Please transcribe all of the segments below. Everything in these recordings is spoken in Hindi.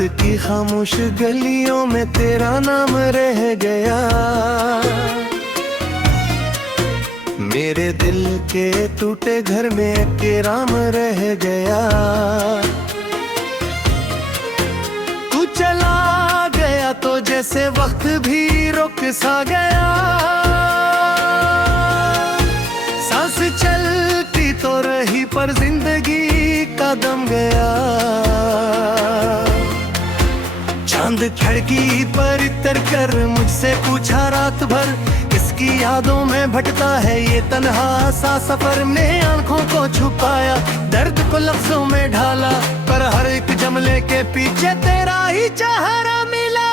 की खामोश गलियों में तेरा नाम रह गया। मेरे दिल के टूटे घर में के राम रह गया। तू चला गया तो जैसे वक्त भी रुक सा गया। सांस चलती तो रही पर जिंदगी का दम गया। चांद खिड़की पर इतर कर मुझसे पूछा रात भर, किसकी यादों में भटका है ये तन्हा सा सफर। ने आंखों को छुपाया, दर्द को लफ्जों में ढाला, पर हर एक जमले के पीछे तेरा ही चेहरा मिला।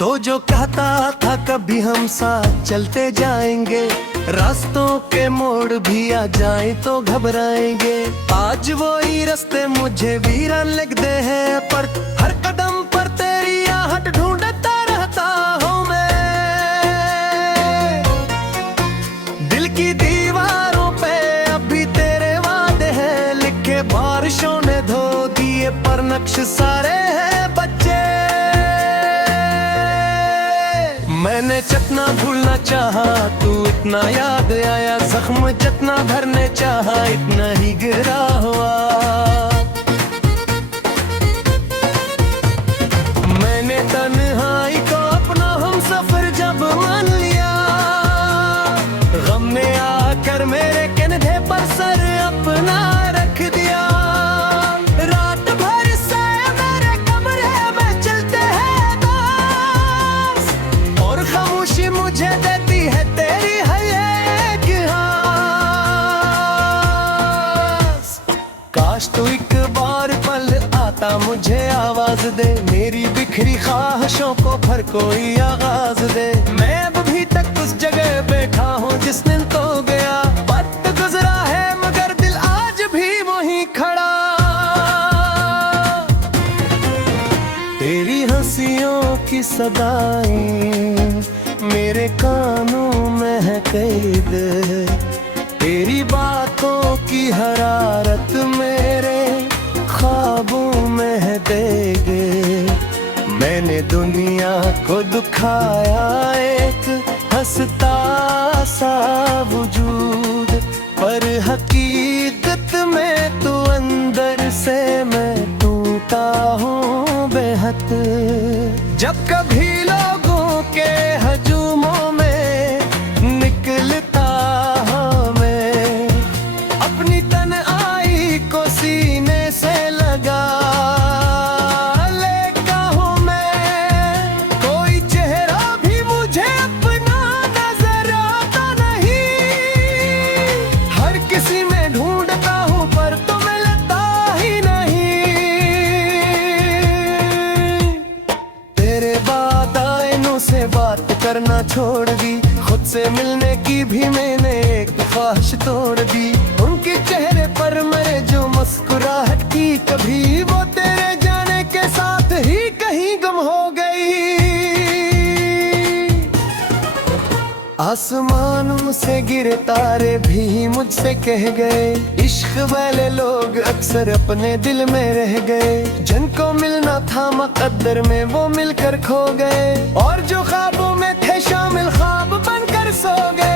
तो जो कहता था कभी हम साथ चलते जाएंगे, रास्तों के मोड़ भी आ जाए तो घबराएंगे। आज वो ही रास्ते मुझे वीरान लगते हैं, पर हर कदम पर तेरी आहट ढूंढता रहता हूँ मैं। दिल की दीवारों पे अभी तेरे वादे हैं लिखे, बारिशों ने धो दिए पर नक्श सारे हैं बच्चे। मैंने जितना भूलना चाहा तू इतना याद आया, जख्म जितना भरने चाहा इतना ही गिरा हुआ। मैंने तन्हाई को अपना हम सफर जब मान लिया, गम ने आकर मेरे कंधे पर सर अपना रख दिया। रात भर से मेरे कमरे में चलते हैं दोस्त, और खामोशी मुझे देती है तेरी हर एक आस। काश तू एक बार पल आता मुझे आवाज दे, मेरी बिखरी ख्वाहिशों को फिर कोई आगाज दे। मैं अभी तक उस जगह बैठा हूँ जिस दिन तो गया, वक्त गुजरा है मगर दिल आज भी वहीं खड़ा। तेरी हंसियों की सदाएं मेरे कानों में है कैद, तेरी बातों की हरारत मेरे ख्वाबों में है देगे। मैंने दुनिया को दुखाया एक हंसता सा वजूद, पर हकीकत में तो अंदर से मैं टूटा हूँ बेहद। जब कभी लोगों के हजूमों में निकलता हूँ मैं, अपनी तन्हाई को सीने से लगा लेता हूँ मैं। कोई चेहरा भी मुझे अपना नजर आता नहीं, हर किसी में ढूंढता हूँ पर तो मिलता ही नहीं। तेरे बाद आईनों से बात करना छोड़ दी, खुद से मिलने की भी मैंने एक ख्वाहिश तोड़ दी। उनके चेहरे पर मेरे जो मुस्कुराहट थी कभी, वो तेरे जाने के साथ ही कहीं गुम हो गई। आसमानों से गिरे तारे भी मुझसे कह गए, इश्क वाले लोग अक्सर अपने दिल में रह गए। जिनको मिलना था मुकद्दर में वो मिलकर खो गए, और जो ख्वाबों में थे शामिल ख्वाब बनकर सो गए।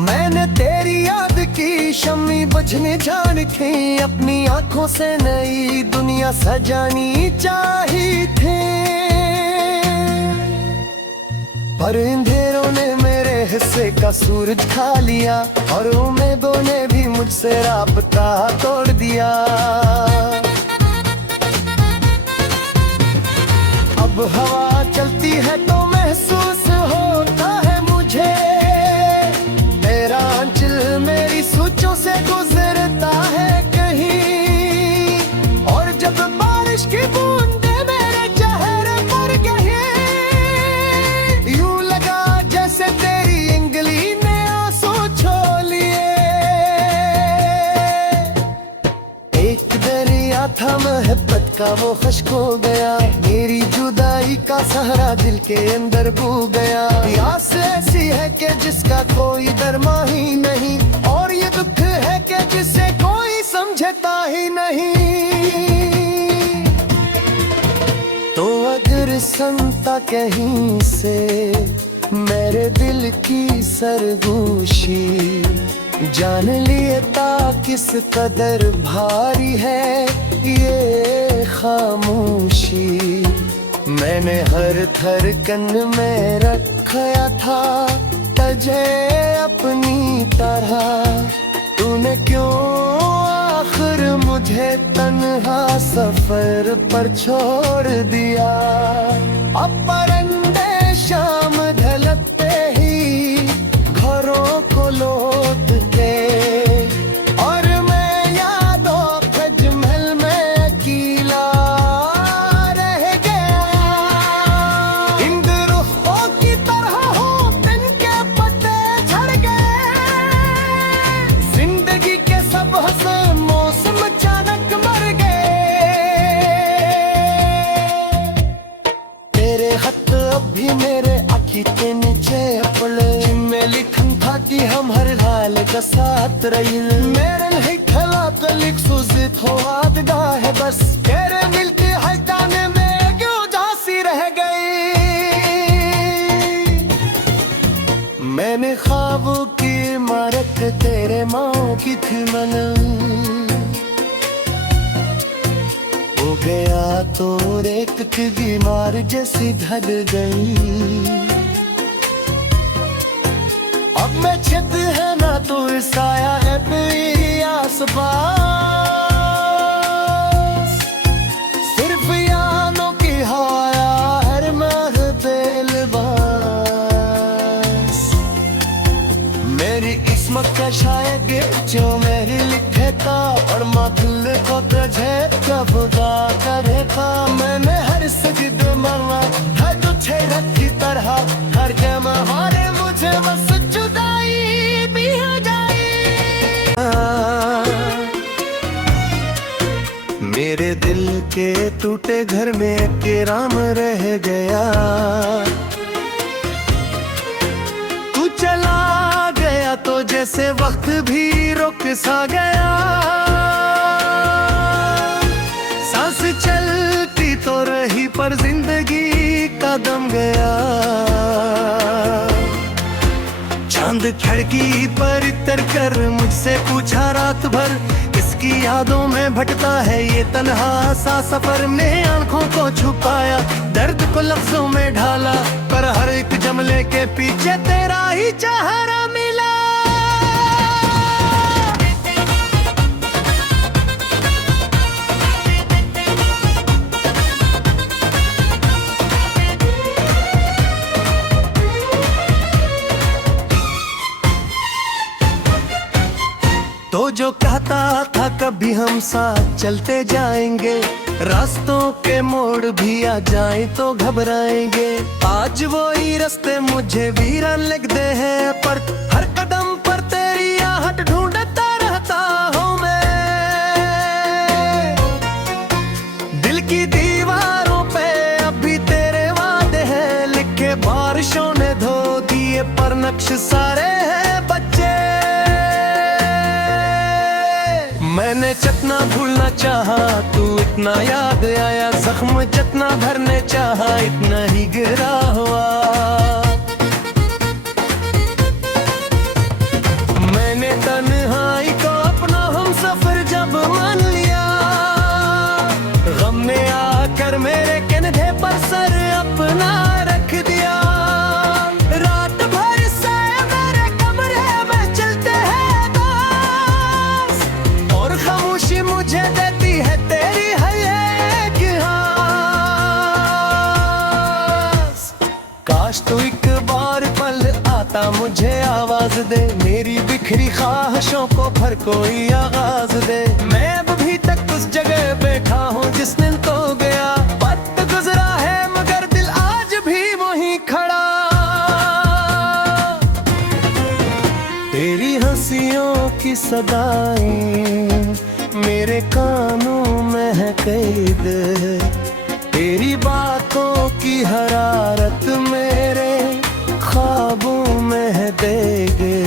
मैंने तेरी याद की शम्मी बुझने जानी थी, अपनी आंखों से नई दुनिया सजानी चाहिए थी, पर अंधेरों ने मेरे हिस्से का सूरज खा लिया, और उम्मीदों ने भी मुझसे राबता तोड़ दिया। अब हवा चलती है तो महसूस होता है मुझे, तेरा आंचल मेरी सोचों से गुजरता है कहीं, और जब बारिश की बूंदे मेरे चेहरे पर गिरे, यूं लगा जैसे तेरी उंगली ने आंसू छो लिए। था मोहब्बत का वो खुश्क हो गया, मेरी जुदाई का सहारा दिल के अंदर बू गया। प्यास ऐसी है कि जिसका कोई दरमा ही नहीं, और ये दुख है कि जिसे कोई समझता ही नहीं। तो अगर सुनता कहीं से मेरे दिल की सरगोशी, जान लेता किस कदर भारी है ये खामोशी। मैंने हर धड़कन में रखा था तुझे अपनी तरह, तूने क्यों आखिर मुझे तन्हा सफर पर छोड़ दिया। अब परंदे शाम ढलते ही घरों को लौट के, और मैं यादों के महल में अकेला रह गया। इंद रुखों की तरह हो तिनके पत्ते झड़ गए, जिंदगी के सब हसन मौसम अचानक मर गए। तेरे खत अब भी मेरे आँखी के नीचे पड़े, जिनमें लिखन था कि हम हर हाल का साथ रही। मेरे नहीं खला कलिक सुजित हो आदगा है बस, तेरे मिलते हटाने में क्यों झांसी रह गई। मैंने ख्वाबों की इमारत तेरे माँ की थी मन, हो गया तो रेत की बीमार जैसी ढल गई। अब मैं छत है ना तो साया है मेरी आसपास, सिर्फ यानों की हवाया हर मह बेलबास। मेरी किस्मत का शायद जो मेरी लिखे था, और माथुल को तुझे कब दा करे था। मैंने हर सजद मांगा है तुझे रख की तरह, हर जमा हारे मुझे बस जुदाई भी हो जाए। मेरे दिल के टूटे घर में किराम रह गया, तू चला गया तो जैसे वक्त भी रुक सा गया। सांस चलती तो रही पर जिंदगी का दम गया। चांद खिड़की पर इतर कर मुझसे पूछा रात भर, किसकी यादों में भटका है ये तन्हा सा सफर। में आंखों को छुपाया, दर्द को लफ्जों में ढाला, पर हर एक जमले के पीछे तेरा ही चेहरा मिला। तो जो कहता था कभी हम साथ चलते जाएंगे, रास्तों के मोड़ भी आ जाए तो घबराएंगे। आज वही रास्ते मुझे वीरान लगते हैं, पर हर कदम पर तेरी आहट ढूंढता रहता हूँ मैं। दिल की दीवारों पे अभी तेरे वादे हैं लिखे, बारिशों ने धो दिए पर नक्श सारे हैं बच्चे। मैंने जितना भूलना चाहा तू इतना याद आया, जख्म जितना भरने चाहा इतना ही गिरा हुआ। मैंने तन्हाई को अपना हम सफर जब मान लिया, गम ने आकर मेरे कंधे पर सर अपना रख दिया। रात भर से मेरे कमरे में चलते हैं बस, और खामोशी मुझे देती है तेरी हर एक आवाज़। काश तू एक बार पल आता मुझे आवाज दे, मेरी बिखरी ख्वाहिशों को फिर कोई आगाज दे। मैं अभी तक उस जगह बैठा हूँ जिस दिन तो गया, वक्त गुजरा है मगर दिल आज भी वहीं खड़ा। तेरी हंसियों की सदाएं मेरे कानों में है कैद। तेरी बातों की हरारत मेरे ख्वाबों में है देगे।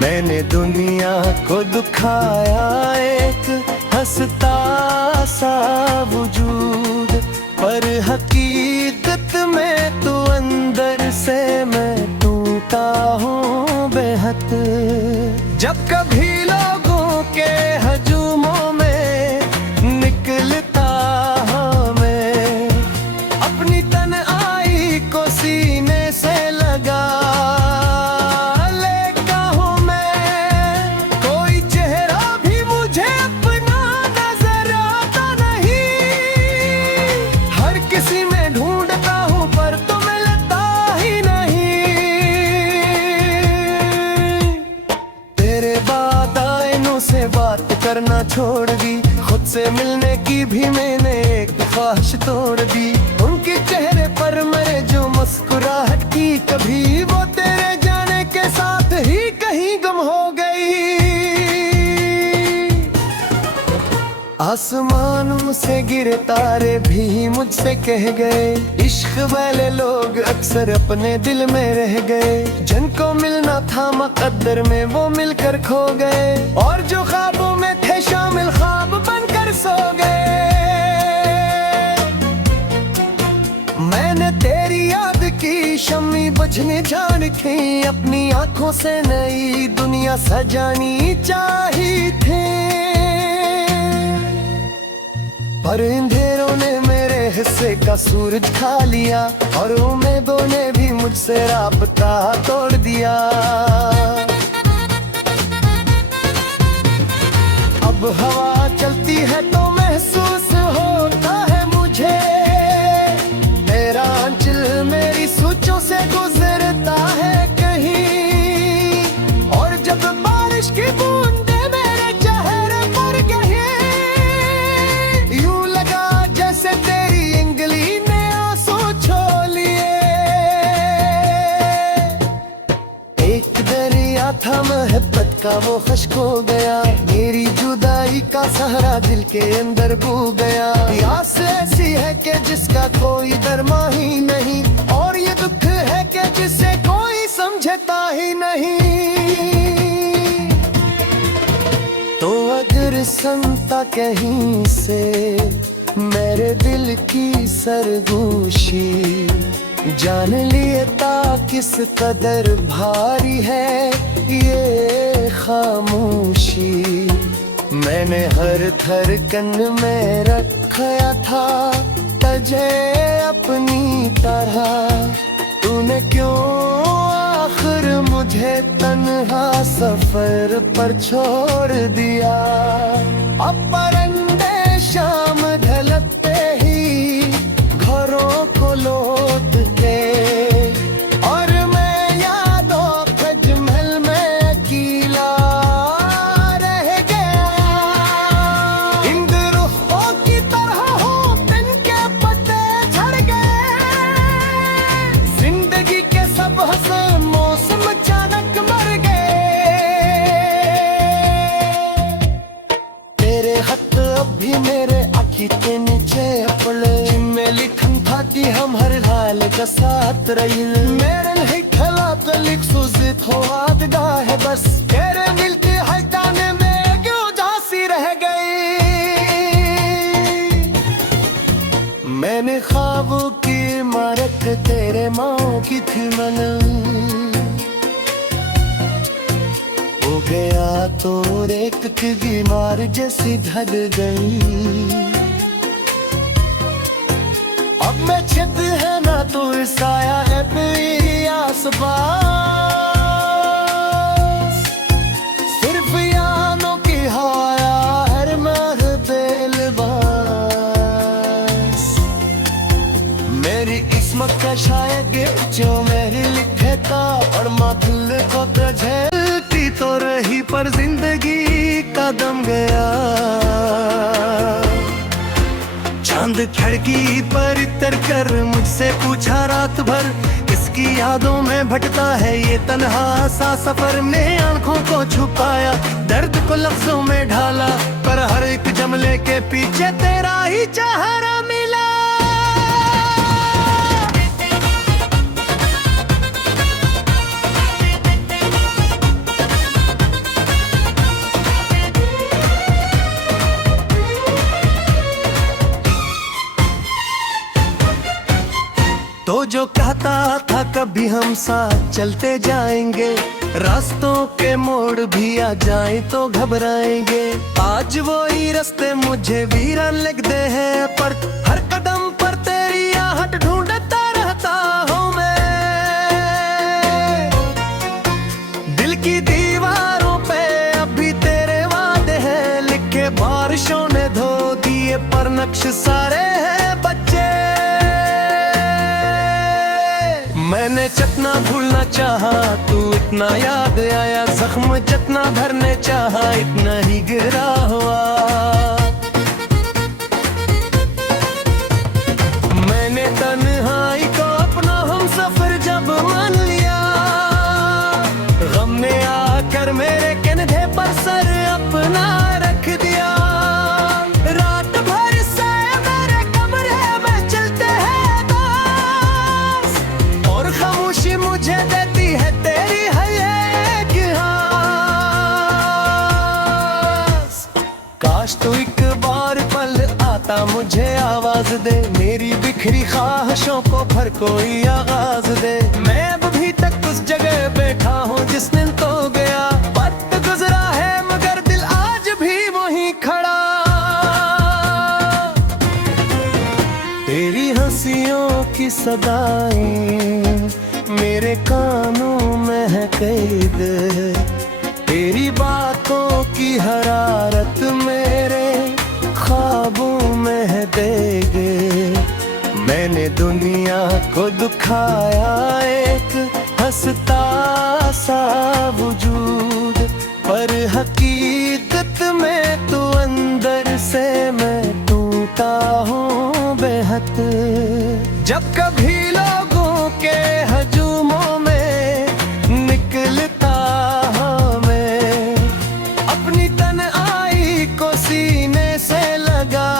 मैंने दुनिया को दुखाया एक हंसता सा वजूद, पर हकीकत में तो अंदर से मैं टूटा हूँ बेहद। जब कभी लोगों के हजूमों में निकलता हूँ मैं, अपनी तन्हाई को सीने से लगा लेता हूँ मैं। कोई चेहरा भी मुझे अपना नजर आता नहीं, हर किसी में ढूंढता हूँ पर तो मिलता ही नहीं। तेरे बाद आईनों से बात करना छोड़ दी, खुद से मिलने की भी मैंने एक ख्वाहिश तोड़ दी। उनके चेहरे पर मेरे जो मुस्कुराहट की कभी, वो तेरे जाने के साथ ही कहीं गुम हो गई। आसमानों से गिरे तारे भी मुझसे कह गए, इश्क वाले लोग अक्सर अपने दिल में रह गए। जिनको मिलना था मुकद्दर में वो मिलकर खो गए, और जो ख्वाबों में थे शामिल ख्वाब बनकर सो गए। मैंने तेरी याद की शम्मी बुझने जान थी, अपनी आंखों से नई दुनिया सजानी चाहिए थी, पर अंधेरों ने मेरे हिस्से का सूरज खा लिया, और उम्मीदों ने भी मुझसे राबता तोड़ दिया। अब हवा चलती है तो महसूस होता है मुझे, तेरा आंचल मेरी सोचों से गुजरता है कहीं, और जब बारिश की बूंदे मेरे चेहरे पर गिरे, यूं लगा जैसे तेरी इंगली ने आंसू छो लिए। एक दरिया था मोहब्बत का वो खुश्क हो गया, मेरी जुदाई का सहारा दिल के अंदर बू गया। प्यास ऐसी है कि जिसका कोई दरमा ही नहीं, और ये दुख है कि जिसे कोई समझता ही नहीं। तो अगर संता कहीं से मेरे दिल की सरगोशी, जान लेता किस कदर भारी है ये खामोशी। मैंने हर धड़कन में रखा था तुझे अपनी तरह, तूने क्यों आखिर मुझे तन्हा सफर पर छोड़ दिया। अब परिंदे शाम ढलते ही घरों को लौट के, और मैं यादों ताजमहल में अकेला रह गया। इन रुखों की तरह हूँ तिनके पत्ते झड़ गए, जिंदगी के सब हसन मौसम अचानक मर गए। तेरे खत अब भी मेरे आँखी के नीचे पड़े, जिनमें लिखन था कि हम हर हाल का साथ रही। मेरे नहीं खला तो लिख सुजित हो आदगा है बस, तेरे मिलते हटाने में क्यों झांसी रह गई। मैंने ख्वाबों की इमारत तेरे माँ की थी मन, हो गया तो एक की बीमार जैसी ढल गई। अब मैं छत है ना तो साया है मेरी आसपास, सिर्फ यादों की हाया हर महफिल बस। मेरी किस्मत का शायद जो मेरी लिखे था, और माथुल को झेलती तो रही पर जिंदगी का दम गया। चांद खिड़की पर इतर कर मुझसे पूछा रात भर, किसकी यादों में भटका है ये तन्हा सा सफर। ने आंखों को छुपाया, दर्द को लफ्जों में ढाला, पर हर एक जमले के पीछे तेरा ही सहारा मिला। तो जो कहता था कभी हम साथ चलते जाएंगे, रास्तों के मोड़ भी आ जाए तो घबराएंगे। आज वो ही रास्ते मुझे वीरान लगते हैं, पर हर कदम पर तेरी आहट ढूंढता रहता हूँ मैं। दिल की दीवारों पे अभी तेरे वादे हैं लिखे, बारिशों ने धो दिए पर नक्श सारे हैं बच्चे। मैंने जितना भूलना चाहा तू इतना याद आया, जख्म जितना भरने चाहा इतना ही गिरा हुआ। मैंने तन्हाई को अपना हम सफर जब मान लिया, गम ने आकर मेरे कंधे पर सर अपना रख दिया। रात भर से मेरे कमरे में चलते हैं दास, और खामोशी मुझे देती है तेरी है एक आस। काश तू एक बार पल आता मुझे आवाज दे, मेरी बिखरी ख्वाहिशों को फिर कोई आगाज दे। मैं अभी तक उस जगह बैठा हूँ जिस दिन तो गया, वक्त गुजरा है मगर दिल आज भी वहीं खड़ा। तेरी हंसियों की सदाएं मेरे कानों में है कैद, तेरी बातों की हरारत मेरे ख्वाबों में है देगे। मैंने दुनिया को दुखाया एक हंसता सा वजूद, पर हकीकत में तो अंदर से मैं टूटा हूँ बेहद। जब कभी लोगों के हजूमों में निकलता हूँ मैं, अपनी तन्हाई को सीने से लगा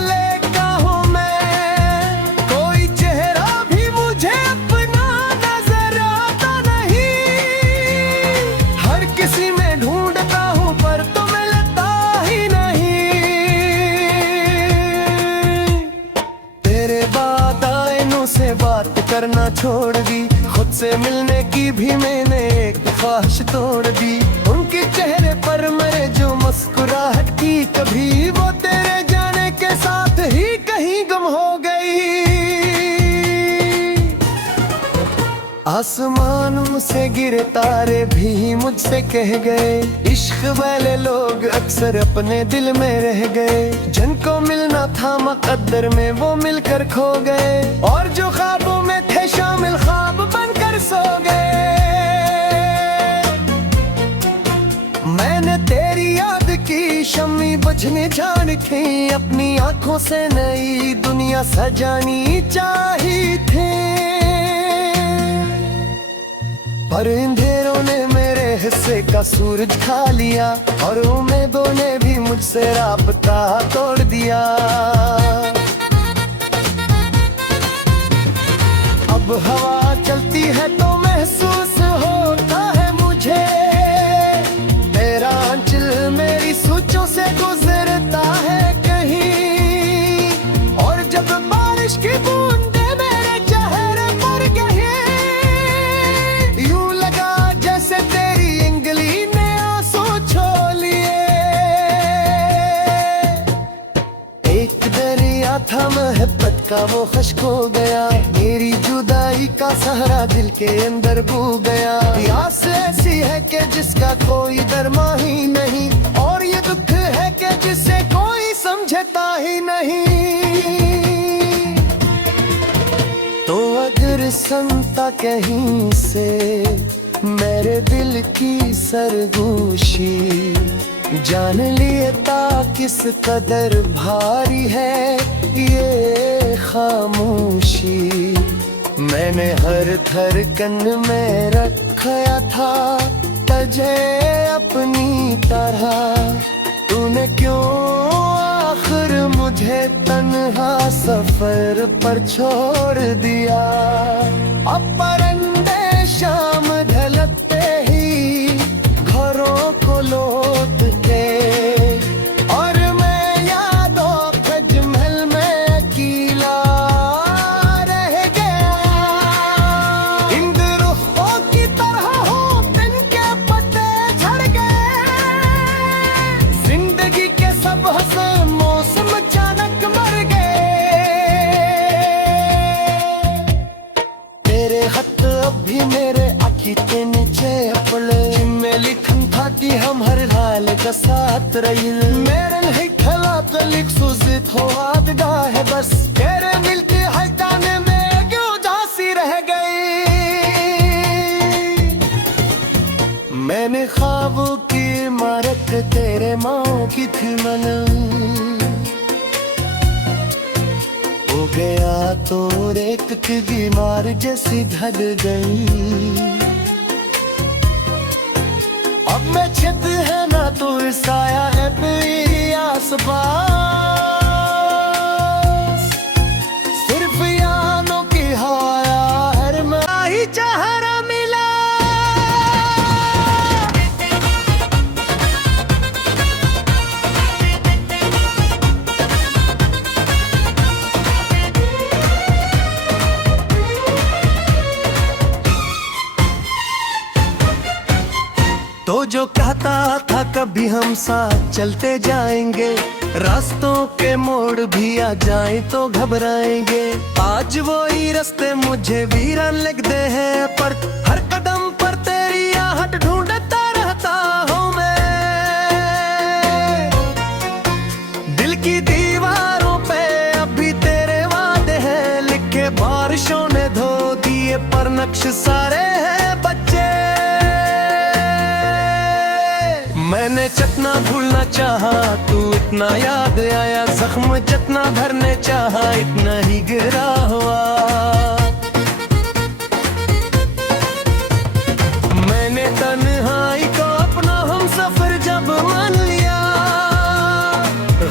लेता हूँ मैं। कोई चेहरा भी मुझे अपना नजर आता नहीं, हर किसी में ढूंढता हूँ पर तो मिलता ही नहीं। तेरे बाद आईनों से बात करना छोड़ दी, खुद से मिलने की भी मैंने एक ख्वाहिश तोड़ दी। उनके चेहरे पर मेरे जो मुस्कुराहट की कभी, वो तेरे जाने के साथ ही कहीं गुम हो गई। आसमानों से गिरे तारे भी मुझसे कह गए, इश्क वाले लोग अक्सर अपने दिल में रह गए। जिनको मिलना था मुकद्दर में वो मिलकर खो गए, और जो ख्वाबों में थे शामिल ख्वाब बनकर सो गए। मैंने तेरी याद की शम्मी बुझने जान थी, अपनी आंखों से नई दुनिया सजानी चाहिए थी, पर अंधेरों ने मेरे हिस्से का सूरज खा लिया, और उम्मीदों ने भी मुझसे राबता तोड़ दिया। अब हवा चलती है तो महसूस होता है मुझे, तेरा आंचल मेरी सोचों से गुजरता है कहीं। और जब बारिश की बूंदे मेरे चेहरे पर गिरी, यूं लगा जैसे तेरी इंगली ने आंसू छो लिए। एक दरिया था मोहब्बत का वो खुश्क हो गया, मेरी जुदाई का सहारा दिल के अंदर बू गया। प्यास ऐसी है कि जिसका कोई दरमा ही नहीं, और ये दुख है कि जिसे कोई समझता ही नहीं। तो अगर सुनता कहीं से मेरे दिल की सरगोशी, जान लेता किस कदर भारी है ये खामोशी। मैंने हर धड़कन में रखा था तुझे अपनी तरह, तूने क्यों आखिर मुझे तन्हा सफर पर छोड़ दिया। अब परंदे शाम ढलते ही घरों को लौट के, और मैं यादों के महल में अकेला रह गया। इंद रुखों की तरह हूँ, तिनके पत्ते झड़ गए। जिंदगी के सब हसन मौसम अचानक मर गए। तेरे खत अब भी मेरे आँखी के नीचे पड़े, जिनमें लिखन था कि हम हर हाल का साथ रही। मेरे नहीं खला लिख सुजित हो आदगा है बस, तेरे मिलते है गाने में क्यों झांसी रह गई। मैंने ख्वाबों की इमारत तेरे माँ की थी मन, हो गया तो रेत की दीवार जैसी ढल गई। अब मैं छत है ना तो साया है मेरी आसपास, सिर्फ यादों की हाया हर मैं ही चाहरा मिला। तो जो कहता था कभी हम साथ चलते जाएंगे, रास्तों के मोड़ भी आ जाए तो घबराएंगे। आज वो ही रास्ते मुझे वीरान लगते हैं, पर हर कदम पर तेरी आहट ढूंढता रहता हूँ मैं। दिल की दीवारों पे अभी तेरे वादे हैं लिखे, बारिशों ने धो दिए पर नक्श सारे हैं बच्चे। मैंने जितना भूलना चाहा तू इतना याद आया, जख्म जितना भरने चाहा इतना ही गिरा हुआ। मैंने तन्हाई को अपना हम सफर जब मान लिया,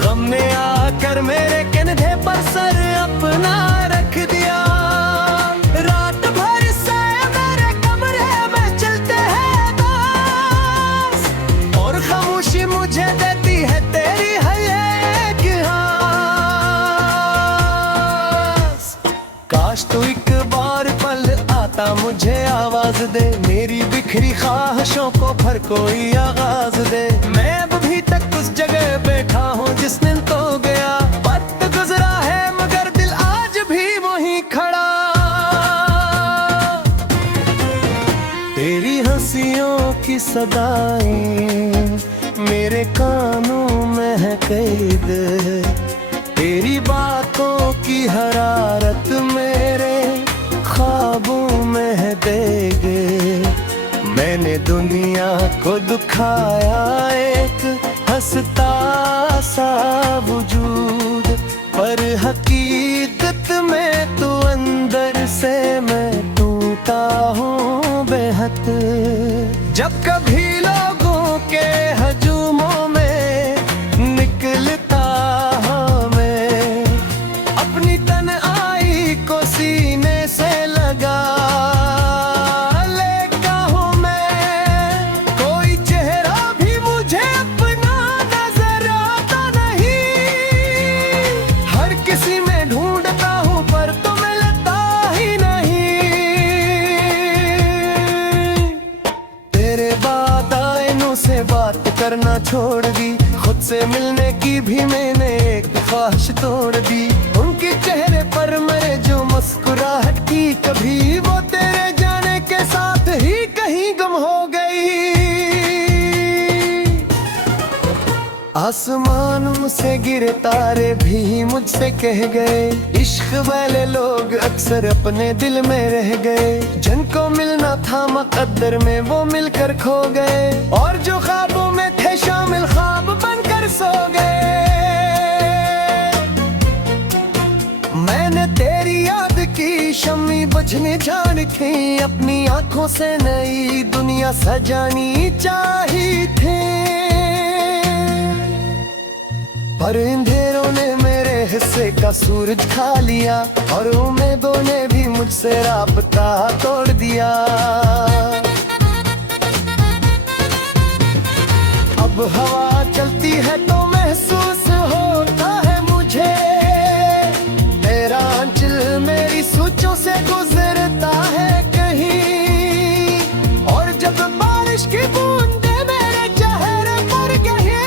गम ने आकर मेरे कंधे पर सर अपना रख दिया। रात भर से मेरे कमरे में चलते हैं दास, और खामोशी मुझे देती है तेरी है एक हास। काश तू एक बार पल आता मुझे आवाज दे, मेरी बिखरी ख्वाहिशों को फिर कोई आगाज दे। मैं अभी तक उस जगह बैठा हूँ जिस दिन तो गया, वक्त गुजरा है मगर दिल आज भी वहीं खड़ा। तेरी हंसियों की सदाएं मेरे कानों में है कैद, तेरी बातों की हरारत मेरे ख्वाबों में है देगे। मैंने दुनिया को दुखाया एक हंसता सा वजूद, पर हकीकत में तो अंदर से मैं टूटा हूँ बेहद। जब कभी लोगों के हजूमों में निकलता हूँ मैं, अपनी तन्हाई को सीने से लगा लेता हूँ मैं। कोई चेहरा भी मुझे अपना नजर आता नहीं, हर किसी में ढूंढता हूँ पर तो मिलता ही नहीं। तेरे बाद आईनों से बात करना छोड़ दी, खुद से मिलने की भी मैंने एक ख्वाहिश तोड़ दी। उनके चेहरे पर मेरे जो मुस्कुराहट की कभी, वो तेरे जाने के साथ ही कहीं गुम हो गई। आसमानों से गिरे तारे भी मुझसे कह गए, इश्क वाले लोग अक्सर अपने दिल में रह गए। जिनको मिलना था मुकद्दर में वो मिलकर खो गए, और जो ख्वाबों में थे शामिल ख्वाब बनकर सो गए। मैंने तेरी याद की शम्मी बुझने जान थी, अपनी आंखों से नई दुनिया सजानी चाहिए थी, पर अंधेरों ने मेरे हिस्से का सूरज खा लिया और उम्मीदों ने भी मुझसे राबता तोड़ दिया। अब हवा चलती है तो महसूस होता है मुझे, तेरा आंचल मेरी सोचों से गुजरता है कहीं। और जब बारिश की बूंदे मेरे चेहरे पर गिरी,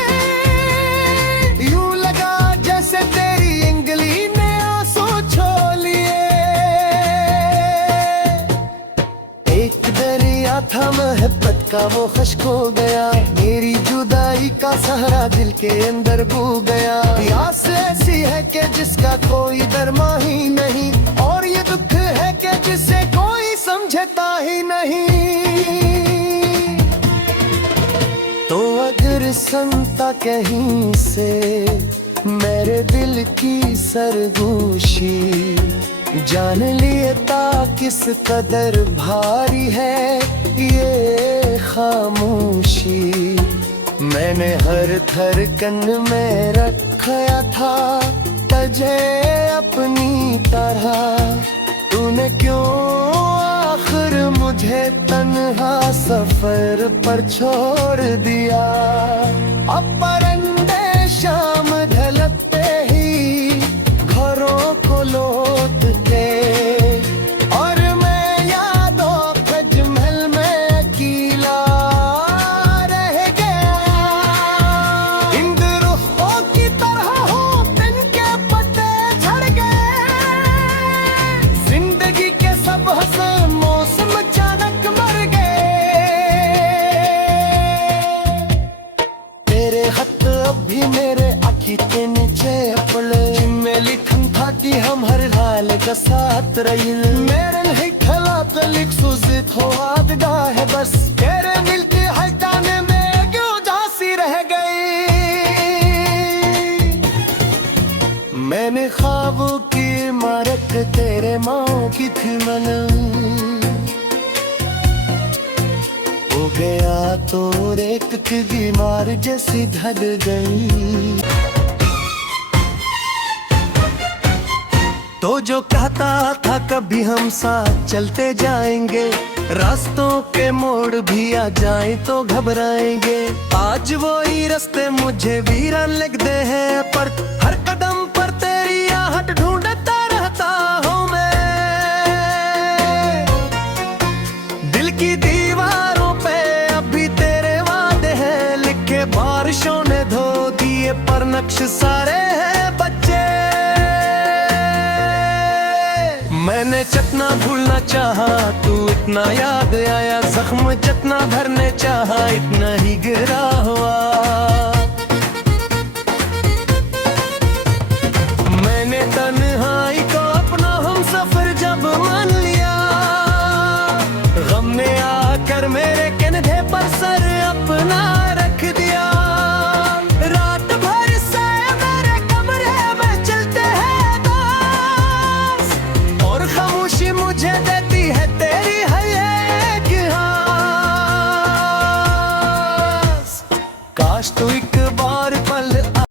यूं लगा जैसे तेरी उंगली ने आंसू छो लिए। एक दरिया था मोहब्बत का वो खुश्क हो गया, मेरी जुदाई का सहारा दिल के अंदर बू गया। प्यास ऐसी है कि जिसका कोई दरमा ही नहीं, और ये दुख है कि जिसे कोई समझता ही नहीं। तो अगर सुनता कहीं से मेरे दिल की सरगोशी, जान लिए ता किस कदर भारी है ये खामोशी। मैंने हर धड़कन में रखा था तुझे अपनी तरह, तूने क्यों आखिर मुझे तन्हा सफर पर छोड़ दिया। अब परिंदे शाम ढलते ही घरों को लौट के, और मैं यादों के महल में अकेला रह गया। इंद रुखों की तरह हूँ, दिन के पत्ते झड़ गए, जिंदगी के सब हसन मौसम अचानक मर गए। तेरे खत अब भी मेरे आँखी के नीचे पड़े, जिनमें लिखन था कि हम हर हाल का साथ रही। मेरे नहीं खला तो लिख सुजित हो आदगा है बस, तेरे मिलते हर जाने में क्यों झांसी रह गई। मैंने ख्वाबों की इमारत तेरे माँ की थी मन, हो गया तो रेत की दीवार जैसी ढल गई। तो जो कहता था कभी हम साथ चलते जाएंगे, रास्तों के मोड़ भी आ जाए तो घबराएंगे। आज वही रास्ते मुझे वीरान लगते हैं, पर हर कदम पर तेरी आहट ढूंढता रहता हूँ मैं। दिल की दीवारों पे अभी तेरे वादे हैं लिखे, बारिशों ने धो दिए पर नक्श सारे हैं बच्चे। मैंने जितना भूलना चाहा तू इतना याद आया, जख्म जितना भरने चाहा इतना ही गिरा हुआ।